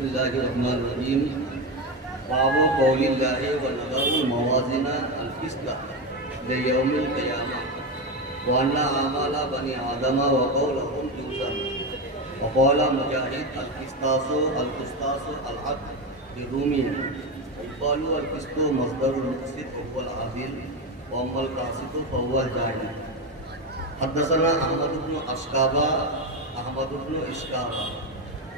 بسم اللہ الرحمن الرحیم باب قول اللہ ونضع الموازین القسط لیوم القیامہ وان اعمال بنی آدم وقولهم یوزن وقال مجاہد القسطاس العدل للرومی قالوا القسط مصدر المقسط وهو العادل واما القاسط فهو الجاهل حدثنا احمد بن اشکابہ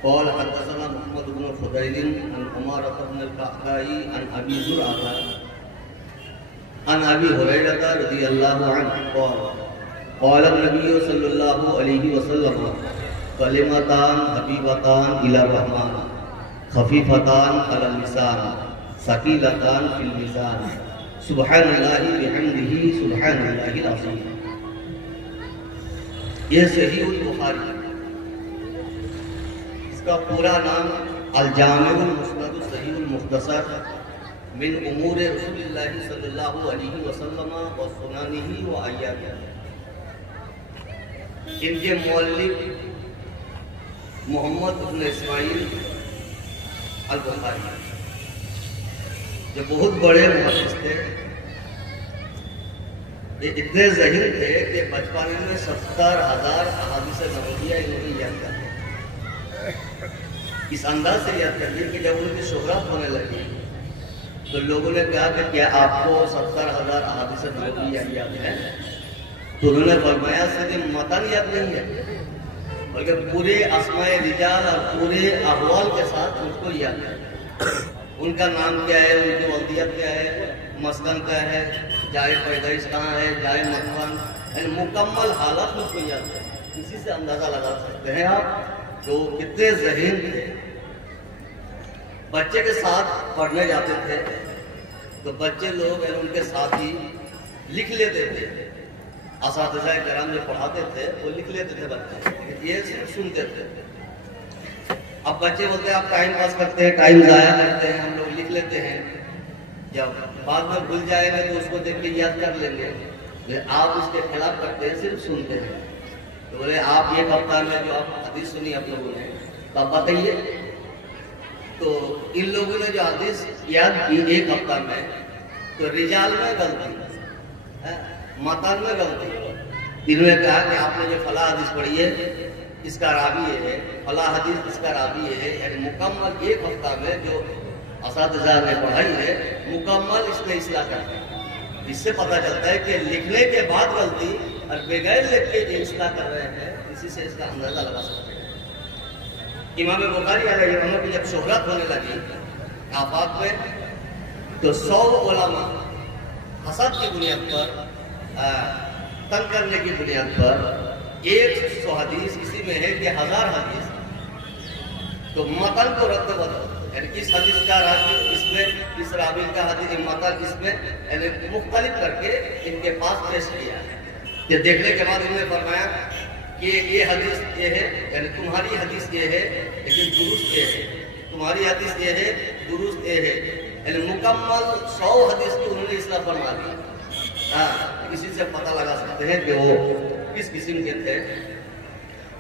قال حدثنا محمد بن فضيل عن عمارة بن القعقاع عن ابي زرعة عن ابي هريرة رضي الله عنه قال النبي صلى الله عليه وسلم كلمتان حبيبتان الى الرحمن خفيفتان على اللسان ثقيلتان في الميزان سبحان الله بحمده سبحان الله العظيم. یہ صحیح البخاری کا پورا نام الجامع المسند الصحیح المختصر من امور رسول اللہ صلی اللہ علیہ وسلم و سننہ و ایامہ. ان کے مؤلف محمد بن اسماعیل البخاری جو بہت بڑے محدث تھے، یہ اتنے ذہین تھے کہ بچپن میں 70,000 احادیث نبویہ انہوں نے یاد کر اس انداز سے یاد کر لی کہ جب ان کی شہرت ہونے لگی تو لوگوں نے کہا کہ کیا آپ کو 70,000 احادیث نبویہ یاد ہے؟ تو انہوں نے فرمایا صرف متن یاد نہیں ہے بلکہ پورے اسماء رجال اور پورے احوال کے ساتھ ان کو یاد ہے. ان کا نام کیا ہے، ان کی ولدیت کیا ہے، مسکن کیا ہے، جائے پیدائش کہاں ہے، جائے مکان، یعنی مکمل حالت ان کو یاد ہے. اسی سے اندازہ لگا سکتے ہیں آپ جو کتنے ذہین تھے. بچے کے ساتھ پڑھنے جاتے تھے تو بچے لوگ ان کے ساتھ ہی لکھ لیتے تھے. اساتذہ کرام جو پڑھاتے تھے وہ لکھ لیتے تھے بچے، یہ صرف سنتے تھے. اب بچے بولتے ہیں آپ ٹائم پاس کرتے ہیں، ٹائم ضائع کرتے ہیں، ہم لوگ لکھ لیتے ہیں، جب بعد میں بھول جائیں گے تو اس کو دیکھ کے یاد کر لیں گے. آپ اس کے خلاف کرتے ہیں، صرف سنتے ہیں. تو بولے آپ ایک ہفتہ میں جو آپ حدیث سنی آپ لوگوں نے تو آپ بتائیے. تو ان لوگوں نے جو حدیث یاد کی ایک ہفتہ میں، تو رجال میں غلطی، متن میں غلطی. انہوں نے کہا کہ آپ نے جو فلاں حدیث پڑھی ہے اس کا راوی یہ ہے، فلاں حدیث اس کا راوی یہ ہے. یعنی مکمل ایک ہفتہ میں جو اساتذہ نے پڑھائی ہے مکمل اس نے اصلاح کر دی. اس سے پتہ چلتا ہے کہ لکھنے کے بعد غلطی اور بغیر لکھ کے جو اصلاح کر رہے ہیں، اسی سے اس کا اندازہ لگا سکتے ہیں. امام بخاری علیہ رحمہ کی جب شہرت ہونے لگی آفاق میں تو 100 علماء حسد کی بنیاد پر، تنگ کرنے کی بنیاد پر 100 حدیث اسی میں ہے کہ 1000 حدیث تو متن کو رد بدل، یعنی اس حدیث کا راوی اس میں، اس راوی کا حدیث متن اس میں، یعنی مختلف کر کے ان کے پاس پیش کیا. یہ دیکھنے کے بعد انہوں نے فرمایا کہ یہ حدیث یہ ہے، یعنی تمہاری حدیث یہ ہے لیکن درست یہ ہے، تمہاری حدیث یہ ہے درست یہ ہے. یعنی مکمل 100 حدیث کی انہوں نے اصلاح فرما دی. اسی سے پتہ لگا سکتے ہیں کہ وہ کس قسم کے تھے.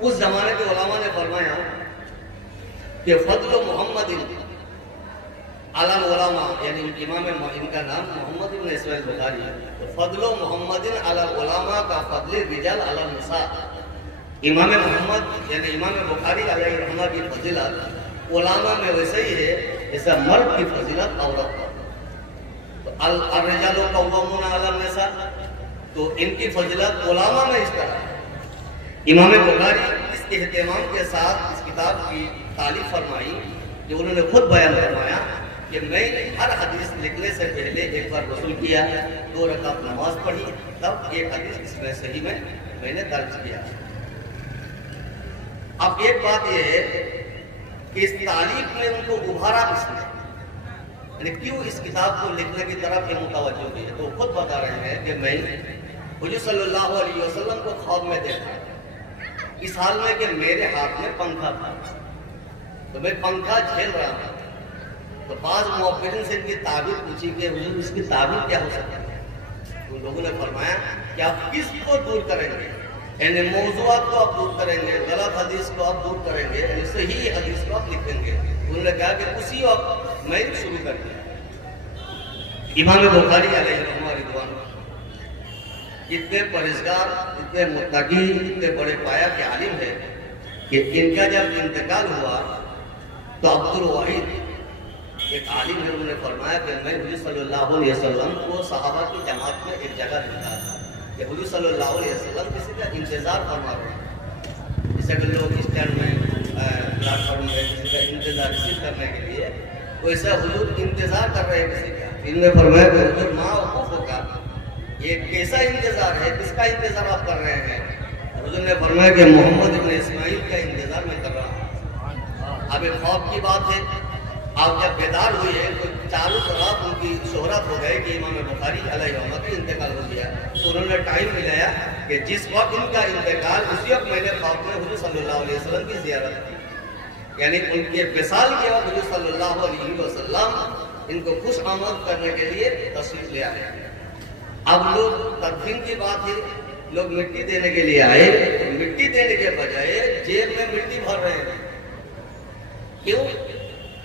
اس زمانے کے علماء نے فرمایا کہ فضل محمد علی العلماء، یعنی امام ان کا نام محمد بن اسماعیل بخاری ہے، تو فضل محمد علی العلماء کا فضل رجال علی النساء. امام محمد یعنی امام بخاری علیہ رحمہ کی فضیلت علماء میں ویسے ہی ہے جیسا مرد کی فضیلت عورت پر. الرجال قوامون علی النساء، تو ان کی فضیلت علماء میں اس طرح ہے. امام بخاری اس کے اہتمام کے ساتھ اس کتاب کی تعلیف فرمائی جو انہوں نے خود بیان فرمایا کہ میں ہر حدیث لکھنے سے پہلے ایک بار غسل کیا، 2 رکعت نماز پڑھی، تب ایک حدیث اس میں صحیح میں نے درج کیا. اب ایک بات یہ ہے کہ اس تعلیف میں ان کو ابھارا کس نے، یعنی کیوں اس کتاب کو لکھنے کی طرف یہ متوجہ ہوئی ہے. تو خود بتا رہے ہیں کہ میں حضور صلی اللہ علیہ وسلم کو خواب میں دیکھا اس حال میں کہ میرے ہاتھ میں پنکھا تھا، تو میں پنکھا جھیل رہا تھا. تو بعض موقعین سے ان کی تعبیر پوچھی کہ حضور اس کی تعبیر کیا ہو سکتی ہے. تو لوگوں نے فرمایا کہ آپ کس کو دور کریں گے، یعنی موضوعات کو آپ دور کریں گے، غلط حدیث کو آپ دور کریں گے، یعنی صحیح حدیث کو آپ لکھیں گے. انہوں انہوں نے کہا کہ اسی وقت میں شروع کر دیا۔ امام بخاری علیہ رضوان اتنے پرہیزگار، اتنے متقی، اتنے بڑے پایا کے عالم ہے کہ ان کا جب انتقال ہوا تو عبد الواحد ایک عالم ہے، انہوں نے فرمایا کہ میں حضور صلی اللہ علیہ وسلم کو صحابہ کی جماعت میں ایک جگہ دیکھا تھا کہ حضور صلی اللہ علیہ وسلم کسی کا انتظار فرما رہے ہیں، جیسے کہ لوگ اسٹینڈ میں پلیٹ فارم میں کسی کا انتظار ریسیو کرنے کے لیے، ویسا حضور انتظار کر رہے ہیں کسی کا۔ انہوں نے فرمایا کہ حضور ما وقوف ہوگا، یہ کیسا انتظار ہے، کس کا انتظار آپ کر رہے ہیں؟ حضور نے فرمایا کہ محمد ابن اسماعیل کا انتظار میں کر رہا ہوں۔ اب ایک خواب کی بات ہے، آپ جب بیدار ہوئی ہے تو چاروں طرف ان کی شہرت ہو گئی کہ امام بخاری علیہ رحمہ کا انتقال ہو گیا، تو انہوں نے ٹائم ملایا کہ جس وقت ان کا انتقال اسی وقت میں نے خواب میں حضور صلی اللہ علیہ وسلم کی زیارت کی، یعنی ان کے وصال کے وقت حضور صلی اللہ علیہ وسلم ان کو خوش آمد کرنے کے لیے تشریف لے آئے۔ اب لوگ تدفین کی بات ہے، لوگ مٹی دینے کے لیے آئے، مٹی دینے کے بجائے جیب میں مٹی بھر رہے ہیں، کیوں؟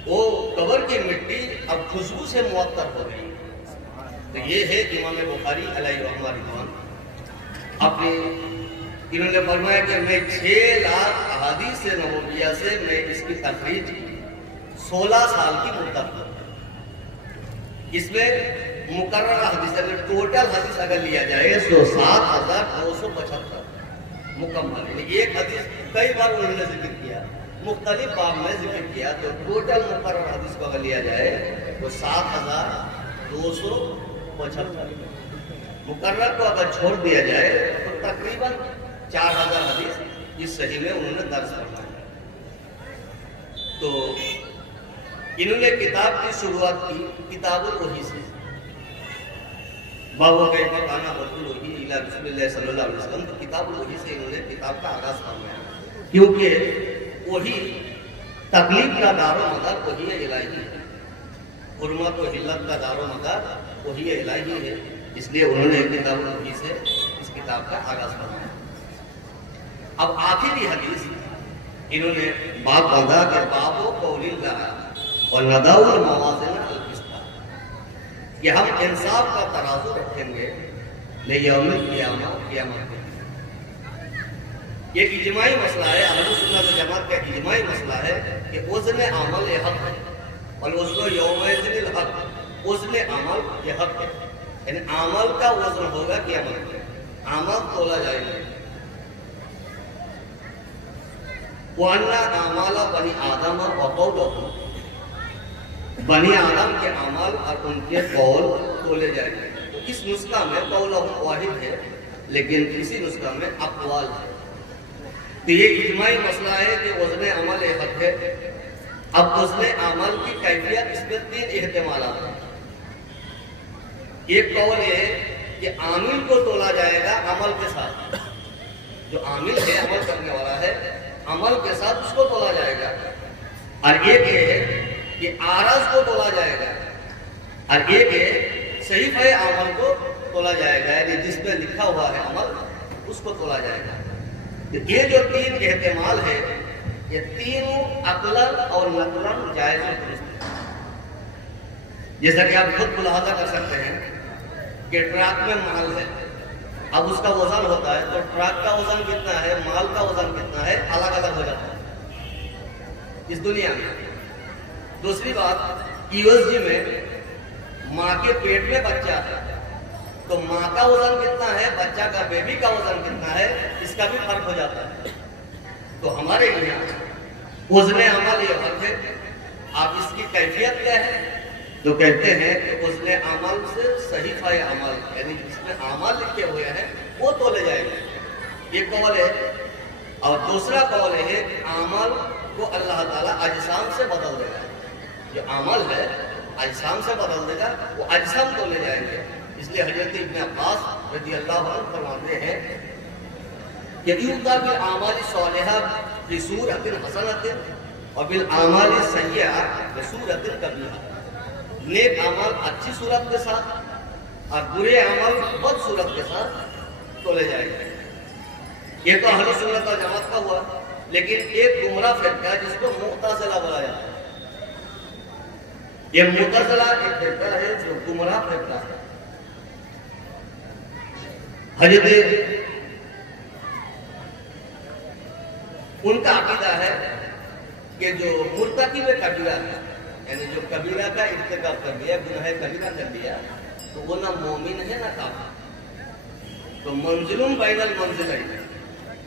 وہ قبر کی مٹی اب خوشبو سے معطر ہو گئی۔ تو یہ ہے امام بخاری علیہ رضوان اپنی، انہوں نے فرمایا کہ میں 6 لاکھ احادیث نبویہ سے میں اس کی تخریج 16 سال کی مدت پر، اس میں مقررہ حدیث اگر ٹوٹل حدیث اگر لیا جائے تو 7275 مکمل، یعنی ایک حدیث کئی بار انہوں نے ذکر کیا، مختلف باب میں ذکر کیا، تو ٹوٹل مقرر حدیث کو اگر لیا جائے تو 7275 مقرر کو اگر چھوڑ دیا جائے تو تقریباً 4000 حدیث اس صحیح میں انہوں نے درج فرمایا۔ تو انہوں نے کتاب کی شروعات کی کتاب الوحی سے، بابو کیف کان رسول الوحی الی رسول اللہ صلی اللہ علیہ وسلم، کتاب الوحی سے انہوں نے کتاب کا آغاز فرمایا، کیونکہ وہی تکلیف کا دار و مدار وہی الہی ہے، حرمت و حلت کا دار و مدار وہی الہی ہے، اس لیے انہوں نے کتاب الوحی سے اس کتاب کا آغاز فرمایا۔ اب آخری حدیث انہوں نے باب باندھا کہ باب و قول اللہ اور نداء الموازن القسط، کہ ہم انصاف کا ترازو رکھیں گے لیوم القیامہ، قیامت کے دن۔ یہ اجماعی مسئلہ ہے، اہل سنت و جماعت کا اجماعی مسئلہ ہے کہ وزن عمل یہ حق ہے، اور وزن یوم الدین الحق، وزن عمل یہ حق ہے، یعنی عمل کا وزن ہوگا قیامت میں، عمل تولا جائے گا۔ وَأَنَّ أَعْمَالَ بَنِي آدَمَ وَقَوْلَهُمْ، بنی آدم کے اعمال اور ان کے قول تولے جائیں گے۔ تو اس نسخہ میں قولہم واحد ہے، لیکن اسی نسخہ میں اقوال ہے۔ تو یہ اجماعی مسئلہ ہے کہ وزن عمل حق ہے۔ اب وزن عمل کی کیفیت، اس میں 3 احتمالات ہیں۔ ایک قول یہ کہ عامل کو تولا جائے گا عمل کے ساتھ، جو عامل ہے، عمل کرنے والا ہے، عمل کے ساتھ اس کو تولا جائے گا۔ اور ایک یہ ہے کہ عارض کو تولا جائے گا، اور ایک ہے صحیفہ عمل کو تولا جائے گا، یعنی جس میں لکھا ہوا ہے عمل اس کو تولا جائے گا۔ یہ جو 3 احتمال ہے، یہ تینوں عقلاً اور نقلاً جائز و درست ہے۔ جیسا کہ آپ خود ملاحظہ کر سکتے ہیں کہ ٹرک میں مال ہے، اب اس کا وزن ہوتا ہے تو ٹرک کا وزن کتنا ہے، مال کا وزن کتنا ہے، الگ الگ ہو جاتا ہے اس دنیا میں۔ دوسری بات، ESG میں ماں کے پیٹ میں بچہ ہے تو ماں کا وزن کتنا ہے، بچہ کا، بیبی کا وزن کتنا ہے، اس کا بھی فرق ہو جاتا ہے۔ تو ہمارے یہاں وزن عمل یہ فرق ہے۔ آپ اس کی کیفیت کیا ہے؟ تو کہتے ہیں کہ وزن عمل سے صحیفہ عمل، یعنی جس میں عمل لکھے ہوئے ہیں وہ تولے جائیں گے، یہ قول ہے۔ اور دوسرا قول ہے کہ عمل کو اللہ تعالیٰ اجسام سے بدل دے گا، جو عمل ہے اجسام سے بدل دے گا، وہ اجسام تولے جائیں گے۔ اس لیے حضرت ابن عباس رضی اللہ عنہ فرماتے ہیں کہ یؤتی بالاعمال الصالحہ بصورۃ حسنۃ وبالاعمال السیئۃ بصورۃ قبیحۃ، نیک عمل اچھی صورت کے ساتھ اور برے عمل بد صورت کے ساتھ تولے جائیں گے۔ یہ تو اہل سنت و جماعت کا ہوا، لیکن ایک گمراہ فرقہ جس کو معتزلہ بولا جاتا ہے، یہ معتزلہ ایک فرقہ ہے جو گمراہ فرقہ ہے. حضرت ان کا عقیدہ ہے کہ جو مرتکب کبیرہ ہے، یعنی جو کبیرہ کا ارتکاب کر دیا، گناہ کبیرہ کر دیا، تو وہ نہ مومن ہے نہ کافر. تو منزلوں بین المنزلین،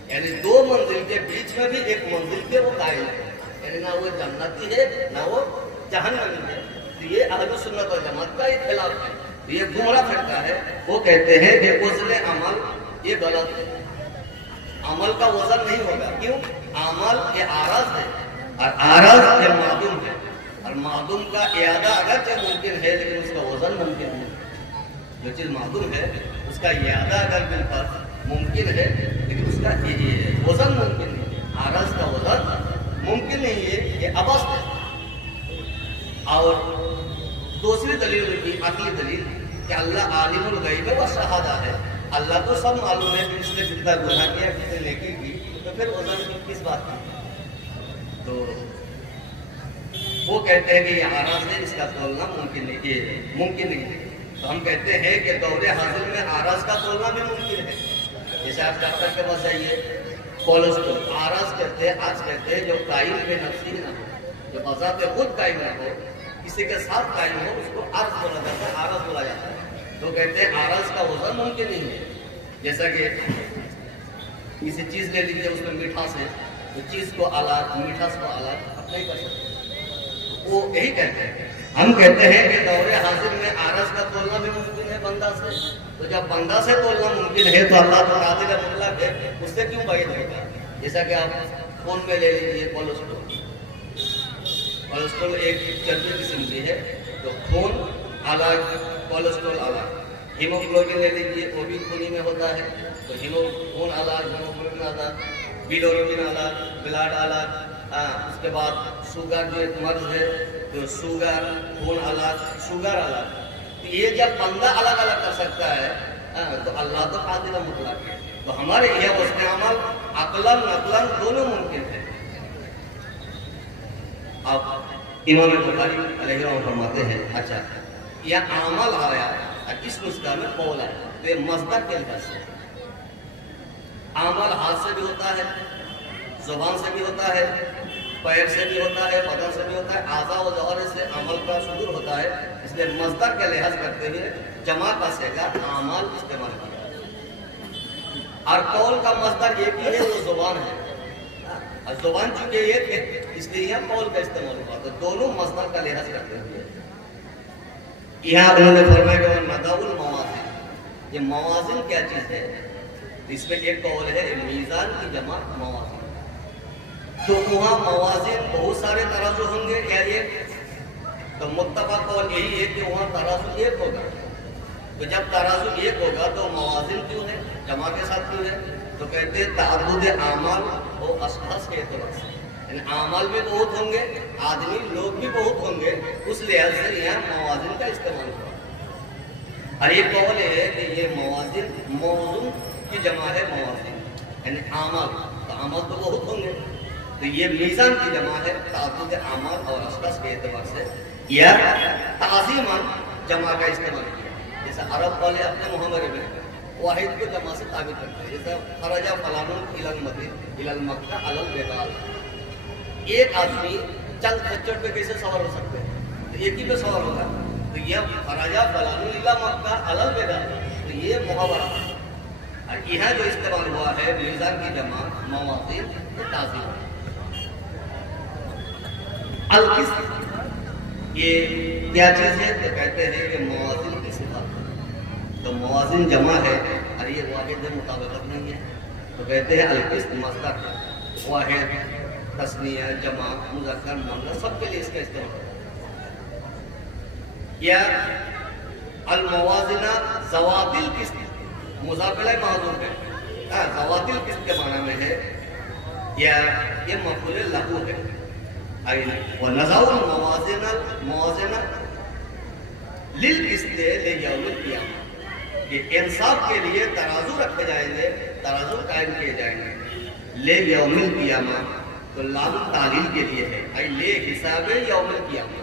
یعنی دو منزل کے بیچ میں بھی ایک منزل کے وہ قائل ہے، یعنی نہ وہ جنتی ہے نہ وہ جہنمی ہے. تو یہ اہل سنت والجماعت کا اختلاف ہے. تو یہ گمراہ فرقہ ہے. وہ کہتے ہیں کہ وزن عمل یہ غلط ہے، عمل کا وزن نہیں ہوگا. کیوں؟ عمل یہ عارض ہے اور عارض یہ معدوم ہے، اور معدوم کا اعادہ اگرچہ ممکن ہے لیکن اس کا وزن ممکن نہیں. جو چیز معدوم ہے اس کا اعادہ اگر بالفرض ممکن ہے لیکن اس کا وزن ممکن نہیں ہے. عارض کا وزن ممکن نہیں ہے، یہ عبث ہے. اور دوسری دلیل کی عقلی دلیل کہ اللہ عالم الغیب و شہادہ ہے. اللہ کو سب معلوم ہے کہ اس نے کتنا گناہ کیا، کتنے نیکی کی، تو پھر وزن کس بات کی؟ تو وہ کہتے ہیں کہ یہ عارض ہے، اس کا تولنا ممکن نہیں ہے. تو ہم کہتے ہیں کہ دور حاضر میں عارض کا تولنا بھی ممکن ہے. جیسے آپ ڈاکٹر کے پاس جائیے، کولیسٹرول عارض کہتے ہیں، آج کہتے ہیں جو قائم بے نفسی نہ ہو، جو بذات خود قائم نہ ہو، کسی کے ساتھ قائم ہو، اس کو عرض بولا جاتا ہے، عارض بولا جاتا ہے. تو کہتے ہیں عارض کا وزن ممکن نہیں ہے. جیسا کہ کسی چیز لے لیجیے، اس میں میٹھاس ہے، تو چیز کو الگ، میٹھاس کو الگ آپ نہیں کر سکتے. وہ یہی کہتے ہیں. ہم کہتے ہیں کہ دور حاضر میں عارض کا تولنا بھی ممکن ہے بندہ سے. تو جب بندہ سے تولنا ممکن ہے تو اللہ تو قادر مطلق ہے، اس سے کیوں بعید ہوگا؟ جیسا کہ آپ خون میں لے لیجیے کولیسٹرول. کولیسٹرول ایک چربی قسم کی ہے، تو خون الگ، کولیسٹرول الگ. ہیموگلوبن لے لیجیے، وہ بھی خونی میں ہوتا ہے، تو خون الگ، ہیموگلوبن الگ، بیلوروبن الگ، بلڈ الگ. اس کے بعد شوگر جو ایک مرض ہے، تو شوگر، خون الگ، شوگر الگ. تو یہ جب بندہ الگ الگ کر سکتا ہے تو اللہ تو قادر مطلق ہے. تو ہمارے یہ وزن عمل عقلاً نقلاً دونوں ممکن ہے. اب امام بخاری علیہ رحمہ فرماتے ہیں اچھا یہ عمل آیا اس نسخہ میں قول ہے، تو یہ مصدر کے الفاظ سے. عمل ہاتھ سے بھی ہوتا ہے، زبان سے بھی ہوتا ہے، پیر سے بھی ہوتا ہے، بدن سے بھی ہوتا ہے، اعضاء و جوارح سے عمل کا صدور ہوتا ہے. اس لیے مصدر کے لحاظ کرتے ہوئے جمع کا صیغہ اعمال استعمال کیا ہے. اور قول کا مصدر ایک ہی ہے، وہ زبان ہے. اور زبان چونکہ ایک ہے اس لیے یہ قول کا استعمال ہوا. تو دونوں مصدر کا لحاظ کرتے ہوئے یہاں انہوں نے فرمایا کہ وہ نداء الموازن. یہ موازن کیا چیز ہے؟ اس میں ایک قول ہے میزان کی جمع موازن. تو وہاں موازن بہت سارے ترازو ہوں گے یا ایک؟ تو متفق قول یہی ہے کہ وہاں ترازو ایک ہوگا. تو جب ترازو ایک ہوگا تو موازن کیوں ہے، جمع کے ساتھ کیوں ہے؟ تو کہتے ہیں تعدد اعمال و اشخاص کے اعتبار سے، یعنی اعمال بھی بہت ہوں گے، آدمی لوگ بھی بہت ہوں گے، اس لحاظ سے یہاں موازن کا استعمال ہوا. اور یہ قول ہے کہ یہ موازن موزون کی جمع ہے، موازن یعنی اعمال. تو اعمال تو بہت ہوں گے، تو یہ میزان کی جمع ہے تعدد اعمال اور اشخاص کے اعتبار سے. یا تعظیماً جمع کا استعمال کیا، جیسے عرب والے اپنے محاورے میں واحد کو جمع سے ثابت کرتے ہیں. جیسے خرج فلان الی المدینہ الی المکہ علی البغال. ایک آدمی چند کھچڑ پہ کیسے سوار ہو سکتے ہیں؟ تو ایک ہی پہ سوار ہوگا. تو یہ خرج فلان الی مکہ علی البغال، تو یہ محاورہ ہے. اور یہاں جو استعمال ہوا ہے میزان کی جمع موازین یہ تعظیم ہے. القسط یہ کیا چیز ہے؟ تو کہتے ہیں کہ موازن کی صفت. تو موازن جمع ہے اور یہ واحد مطابقت نہیں ہے. تو کہتے ہیں القسط مصدر واحد، تثنیہ، جمع، مذکر، مؤنث سب کے لیے اس کا استعمال ہے. یا الموازنہ ذوات القسط مضافہ معذوف ہے، ذوات القسط کے معنی میں ہے، یا یہ مفعول لہو ہے. وَنَضَعُ الْمَوَازِنَ لِلْقِسْطِ لِيَوْمِ الْقِيَامَةِ، کہ انصاف کے لیے ترازو رکھے جائیں گے، ترازو قائم کیے جائیں گے. لِيَوْمِ الْقِيَامَةِ تو لام تعلیل کے لیے ہے، لے حساب یوم القیامہ.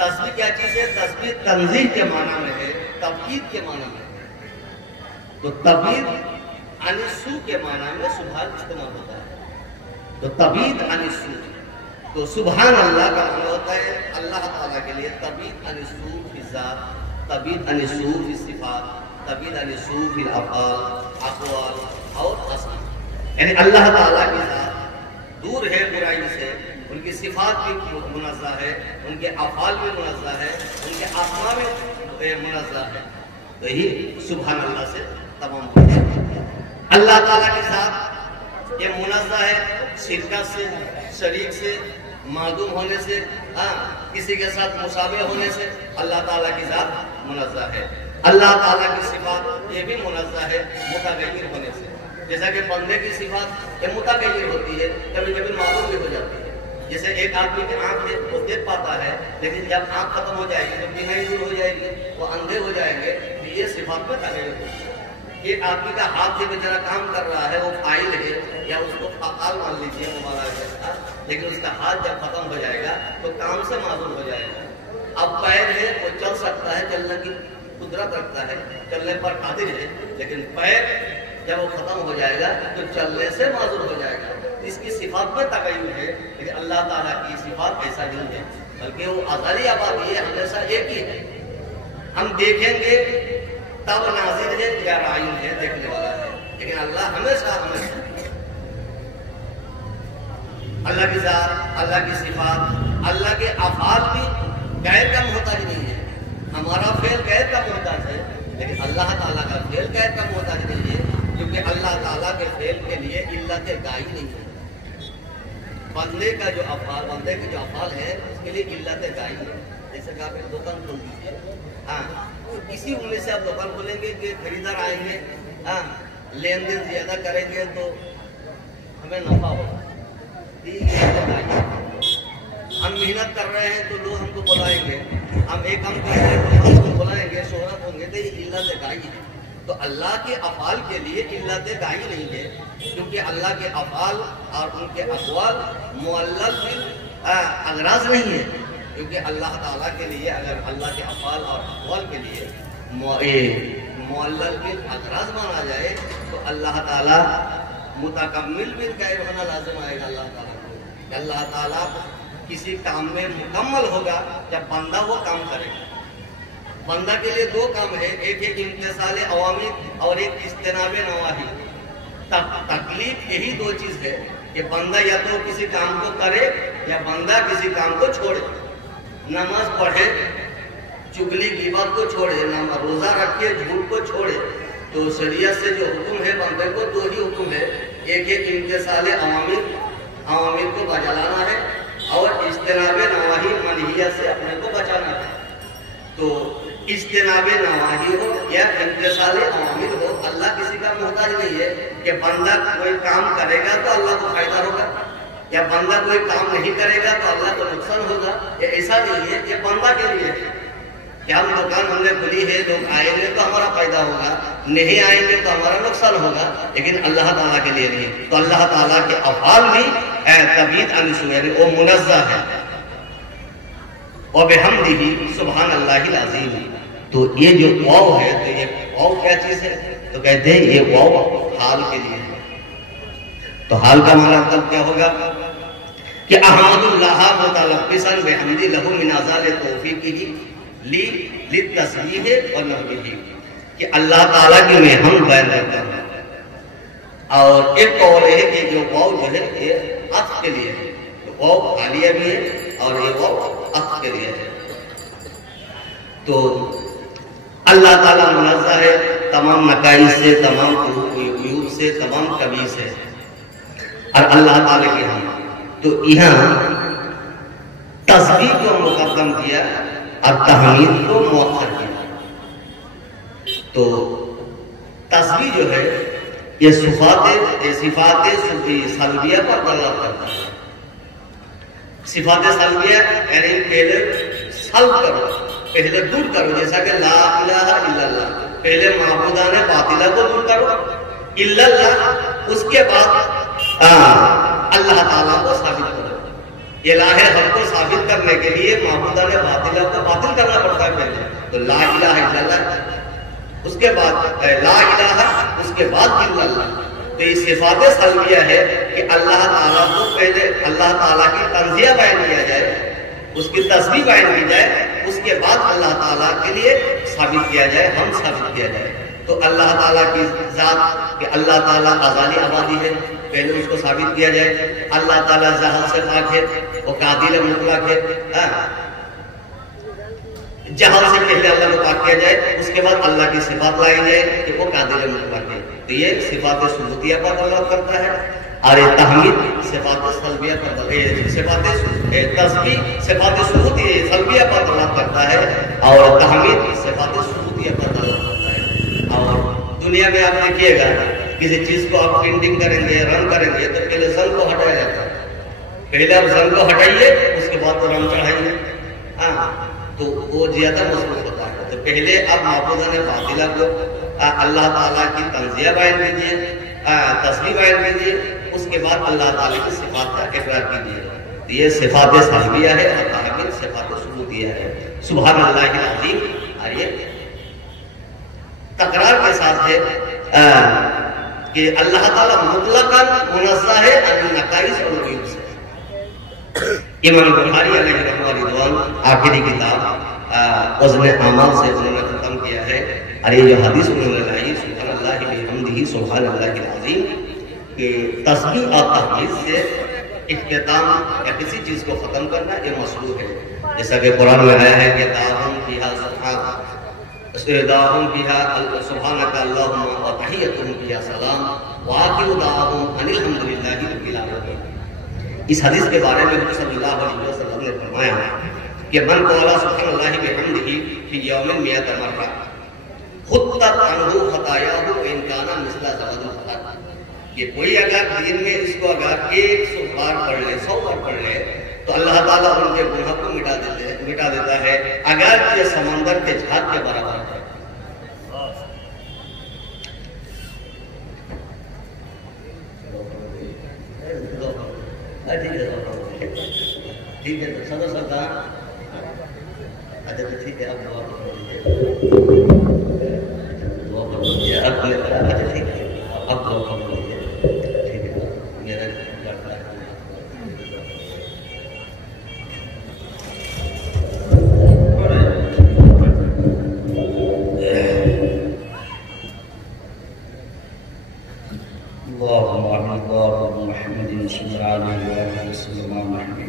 تسبیح کیا چیز ہے؟ تسبیح تنزیہ کے معنی میں ہے، تبعید کے معنی میں ہے۔ تو تبعید عن السوء کے معنی میں سبحان استعمال ہوتا ہے، تو تبعید عن السوء، تو سبحان اللہ کا معنی ہوتا ہے اللہ تعالیٰ کے لیے تبعید عن السوء فی الذات، تبعید عن السوء فی الصفات، تبعید عن السوء فی الافعال، اقوال اور اسماء، یعنی اللہ تعالیٰ کی ذات دور ہے برائی سے، ان کی صفات بھی منزہ ہے، ان کے افعال بھی منزہ ہے، ان کے اسماء بھی منزہ ہے، تو یہی سبحان اللہ سے تمام ہوتا ہے۔ اللہ تعالیٰ کے ساتھ یہ منزہ ہے شرکت سے، شریک سے، معدوم ہونے سے، کسی کے ساتھ مشابہ ہونے سے، اللہ تعالیٰ کی ذات منزہ ہے۔ اللہ تعالیٰ کی صفات یہ بھی منزہ ہے متغیر ہونے سے، جیسا کہ بندے کی صفات یہ متغیر ہوتی ہے، کبھی کبھی معلوم بھی ہو جاتی ہے۔ جیسے ایک آدمی کی آنکھ ہے وہ دیکھ پاتا ہے، لیکن جب آنکھ ختم ہو جائے گی، جب بینائی دور ہو جائے گی، وہ اندھے ہو جائیں گے، تو یہ صفات میں تغیر ہوتی ہے۔ ایک آدمی کا ہاتھ ہے بیچارہ کام کر رہا ہے، وہ فاعل ہے یا اس کو فعال مان لیجیے ہمارا، لیکن اس کا ہاتھ جب ختم ہو جائے گا تو کام سے معذور ہو جائے گا۔ اب پیر ہے وہ چل سکتا ہے، چلنے کی قدرت رکھتا ہے، چلنے پر قادر ہے، لیکن پیر جب وہ ختم ہو جائے گا تو چلنے سے معذور ہو جائے گا۔ اس کی صفات میں تغیر ہے، لیکن اللہ تعالیٰ کی صفات ایسا نہیں ہے، بلکہ وہ ازلی ابدی ہے، ہمیشہ ایک ہی ہے۔ ہم دیکھیں گے تب ناظر ہے یا رائن ہے، دیکھنے والا ہے، لیکن اللہ ہمیشہ اللہ کی ذات، اللہ کی صفات، اللہ کے افعال بھی غیر کا محتاج نہیں ہے۔ ہمارا فعل غیر کا محتاج ہے، لیکن اللہ تعالیٰ کا فعل غیر کا محتاج نہیں ہے، کیونکہ اللہ تعالیٰ کے فعل کے لیے علت گائی نہیں ہے۔ بندے کا جو افعال، بندے کے جو افعال ہے اس کے لیے علت گائی ہے۔ جیسے کہ آپ ایک دکان کھول دیجیے، اسی امید سے آپ دکان کھولیں گے کہ خریدار آئیں گے، لین دین زیادہ کریں گے تو ہمیں نفع ہوگا۔ ہم محنت کر رہے ہیں تو لوگ ہم کو بلائیں گے، ہم ایک کام کر رہے ہیں تو ہم کو بلائیں گے، شہرت ہوں گے، تو یہ علت گائی ہے۔ تو اللہ کے افعال کے لیے علت گائی نہیں ہے، کیونکہ اللہ کے افعال اور ان کے اقوال معلل بالاغراض نہیں ہے، کیونکہ اللہ تعالیٰ کے لیے اگر اللہ کے افعال اور اقوال کے لیے معلل بالاغراض مانا جائے تو اللہ تعالیٰ متکمل بالغیر ہونا لازم آئے گا۔ اللہ تعالیٰ کو اللہ تعالیٰ کسی کام میں مکمل ہوگا جب بندہ وہ کام کرے گا۔ بندہ کے لیے دو کام ہے، ایک امتثال اوامر اور ایک اجتناب نواہی۔ تکلیف یہی دو چیز ہے کہ بندہ یا تو کسی کام کو کرے یا بندہ کسی کام کو چھوڑے۔ نماز پڑھے، چگلی غیبت کو چھوڑے، روزہ رکھے، جھوٹ کو چھوڑے، تو شریعت سے جو حکم ہے بندے کو دو ہی حکم ہے، ایک امتثال اوامر کو بجا لانا ہے اور اجتناب نواہی منہیت سے اپنے کو بچانا ہے۔ تو اجتناب نواہی ہو یا امتثال اوامر ہو، اللہ کسی کا محتاج نہیں ہے کہ بندہ کوئی کام کرے گا تو اللہ کو فائدہ ہوگا، یا بندہ کوئی کام نہیں کرے گا تو اللہ کو نقصان ہوگا۔ یہ ایسا نہیں ہے، یہ بندہ کے لیے ہے کہ ہم دکان ہم نے کھلی ہے، لوگ آئیں گے تو ہمارا فائدہ ہوگا، نہیں آئیں گے تو ہمارا نقصان ہوگا، لیکن اللہ تعالیٰ کے لیے نہیں۔ تو اللہ تعالیٰ کے افعال بھی تبعید عن السوء، یعنی وہ منزہ ہے، وَبِحَمْدِهِ سبحان اللہ العظیم۔ تو یہ جو واو ہے، تو یہ واو کیا چیز ہے؟ تو کہتے ہیں یہ واو حال کے لیے ہے۔ تو حال کا مطلب کیا ہوگا کہ احمد اللہ متلبسا بحمد لہ من ازال توفیقہ لی للتسبیح ونحوہ، کہ اللہ تعالیٰ کی میں حمد بیان کرتا ہوں۔ اور ایک قول ہے کہ جو واو جو ہے یہ عطف کے لیے ہے، تو واو حالیہ بھی ہے اور یہ واو عطف کے لیے ہے۔ تو اللہ تعالیٰ منزہ ہے تمام نقائص سے، تمام عیوب سے، تمام کمی سے، اور اللہ تعالیٰ کی ہم تو یہاں تسبیح کو مقدم کیا اور تحمید کو مؤخر کیا۔ تو تسبیح جو ہے یہ صفات سلبیہ پر دلالت کرتا ہے۔ صفات سلبیہ یعنی پہلے سلب کرو، پہلے دور کرو، جیسا کہ لا الہ الا اللہ، پہلے معبودان باطلہ کو دور کرو، الا اللہ، اس کے بعد اللہ تعالیٰ کو ثابت کرو۔ الہ حق کو ثابت کرنے کے لیے معبودان باطلہ کو باطل کرنا پڑتا ہے پہلے. تو لا الہ الا اللہ، اس کے بعد لا الہ، اس کے بعد الا اللہ. تو یہ صفات سلبیہ ہے کہ اللہ تعالیٰ کو پہلے اللہ تعالیٰ کی تنزیہ بیان کیا جائے، اس کی تسبیح بیان کی جائے، اس کے بعد اللہ تعالیٰ کے لیے ثابت کیا جائے، ہم ثابت کیا جائے. تو اللہ تعالیٰ کی ذات کہ اللہ تعالیٰ ازلی آبادی ہے، پہلے اس کو ثابت کیا جائے. اللہ تعالیٰ جہل سے پاک ہے، وہ قادر مطلق ہے. جہل سے پہلے اللہ کو پاک کیا جائے، اس کے بعد اللہ کی صفات لائی جائے کہ وہ قادر مطلق ہے. تو یہ صفات ثبوتیہ پر دلالت کرتا ہے. اور تحمید صفات سلبیہ پر صفات تسبیح صفات ثبوتیہ سلبیہ پر دلالت کرتا ہے، اور تحمید صفات ثبوتیہ پر دلالت کرتا ہے. اور دنیا میں آپ دیکھیے گا کسی چیز کو آپ پینٹنگ کریں گے، رنگ کریں گے، تو پہلے زنگ کو ہٹایا جاتا ہے. پہلے آپ زنگ کو ہٹائیے، اس کے بعد رنگ چڑھائیے. تو وہ زیادہ مضبوط ہوتا ہے. تو پہلے آپ معبودان باطلہ کو اللہ تعالیٰ کی تنزیہ بیان کیجیے، تسبیح بیان کیجیے، اس کے بعد اللہ تعالیٰ کی صفات کا اقرار کیجیے. یہ صفات سلبیہ ہے اور تحمید صفات ثبوتیہ ہے. سبحان اللہ العظیم. اور یہ تکرار کے ساتھ ہے کہ اللہ تعالیٰ مطلقاً منزہ ہے النقائص اور العیوب سے. امام بخاری علیہ رضوان آخری کتاب وزن اعمال سے انہوں نے ختم کیا ہے. اور یہ جو حدیث انہوں نے لائی سبحان اللہ بحمدہ سبحان اللہ العظیم، کہ تسبیح اور تحمید سے اختتام یا کسی چیز کو ختم کرنا یہ مشروع ہے. جیسا کہ قرآن میں آیا ہے کہ دعواہم فیہا سبحانک اللہم وتحیتہم فیہا سلام وآخر دعواہم ان الحمد للہ رب العالمین. اس حدیث کے بارے میں حضور صلی اللہ علیہ وسلم نے فرمایا کہ من قال سبحان اللہ بحمدہ فی یوم 100 مرہ خطت عنہ خطایاہ وان کان مثل زبد البحر. کہ کوئی اگر دن میں اس کو اگر 100 بار پڑھ لے، 100 بار پڑھ لے، تو اللہ تعالیٰ ان کے گناہ کو مٹا دیتا ہے اگر یہ سمندر کے جھاگ کے برابر ہے. ٹھیک ہے تو صدر سردار. اچھا تو ٹھیک ہے، اب دعا کر لیجیے. دعا کر لیجیے. اچھا ٹھیک ہے، اب دعا کر لیجیے. ٹھیک ہے، میرا لڑکا ہے. محمد صلی اللہ علیہ وسلم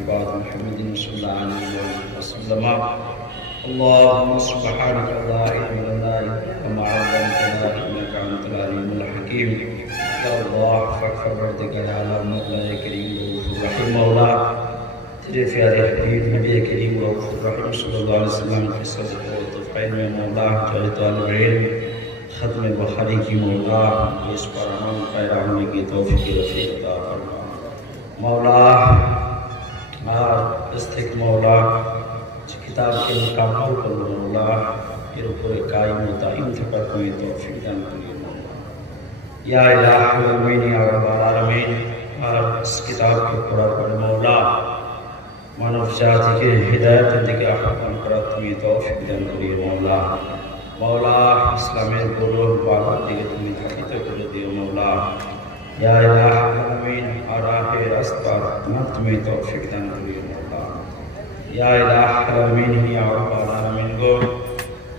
بعد محمد صلی اللہ علیہ وسلم. اللهم سبحانك لا علم لنا الا ما علمتنا انك انت العليم الحكيم. یا اللہ فخر پروردگار مولا کریم رحیم مولا تیرے پیارے حبیب نبی کریم رحیم صلی اللہ علیہ وسلم کے صدقے و طفیل میں مولا جل طالب ختم بخاری کی مولا اس پر عمل پیرامی کی توفیق رفیق عطا فرما. مولا استق مولا کتاب کے مقابل پر مولا یہ رکھو قائم و دائم تھے پر کوئی توفیق دن کریے مولا. یا الہ العالمین یا رب العالمین اور اس کتاب کے قرآن پر مولا مانو جاتی کے ہدایت دیکھا حکم کرت میں توفیق دن کریے مولا. مولا اسلام گروہ بالا دیگه تمہیں تحقیق کر دیو مولا. یا الہ العالمین آراہ رستہ نفت میں توفیق دن کریے مولا. یا الہ العالمین یا رب العالمین گو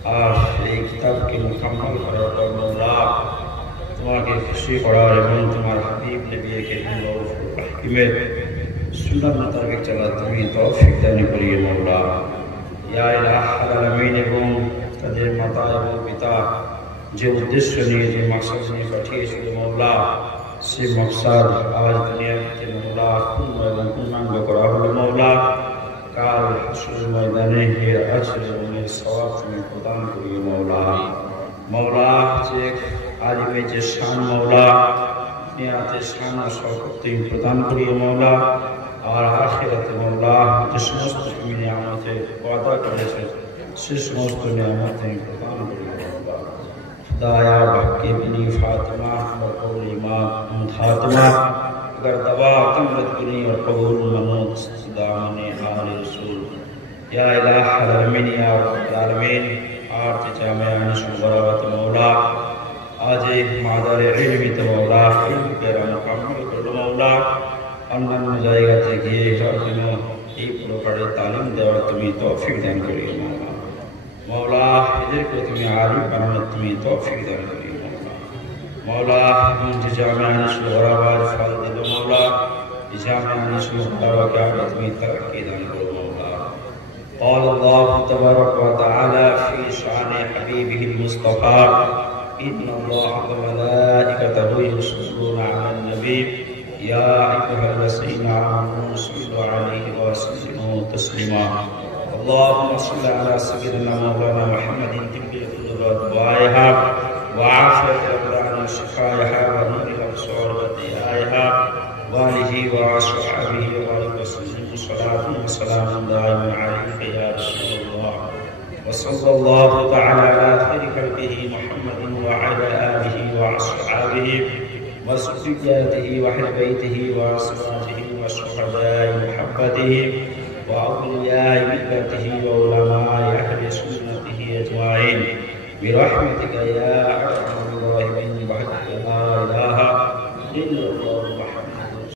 آخری کتاب کے مکمل قرار پر مولا تمہارے خوشی قرار من تمہارا حبیب نبی کریم و حکمت سنت مطابق چلا تمہیں توفیق دن کریے مولا. یا الہ العالمین گو تجھے مطالب و پتا جو ادھیشیہ نے جو مقصد نے پٹھے شد مولا سے مقصد آج دنیا کے مولا کن میدان کن مانگو قرآن مولا کار حسن میدانے کے عجر میں ثواب میں قدام کری مولا. مولا ایک عالم جشان مولا نیات شان و شوقت قدام کری مولا. اور آخرت مولا جس مستقیم نعمت وعدہ کرے سے سس موست نعمتیں قدام کری مولا. خدایا بحقی بنی فاطمہ و قول امام خاتمہ اگر دوا تمت کنی اور قبول منوت دامن آل رسول یا الہ العالمین یا رب العالمین آرت جامعہ نشو براوت مولا آج مادر علمی تو مولا علم پیرا مکمل کر مولا انن مجائے تے کیے کارکنوں ایک لو پڑے تعلیم دے اور تمہیں توفیق دین کریے مولا ادھر کو تمہیں عالم بنانا تمہیں توفیق دین کریے مولا من جامعہ نشو براوت فضل مولا جامعہ نشو براوت کیا تمہیں ترقی دین کرو قال الله تبارك وتعالى في شأن حبيبه المصطفى إن الله وملائكته يصلون على النبي يا أيها الذين آمنوا صلوا عليه وسلموا تسليما اللهم صل على سيدنا مولانا محمد طب القلوب ودوائها وعافية الأبدان وشفائها ونور الأبصار وضيائها وآله وصحبه وبارك وسلم صلاة وسلام دائما عليك يا رسول الله وصلى الله تعالى على خير خلقه محمد وعلى آله وأصحابه وذريته وأهل بيته وأزواجه وشهداء محبته وأولياء ملته وعلماء أهل سنته أجمعين برحمتك يا أرحم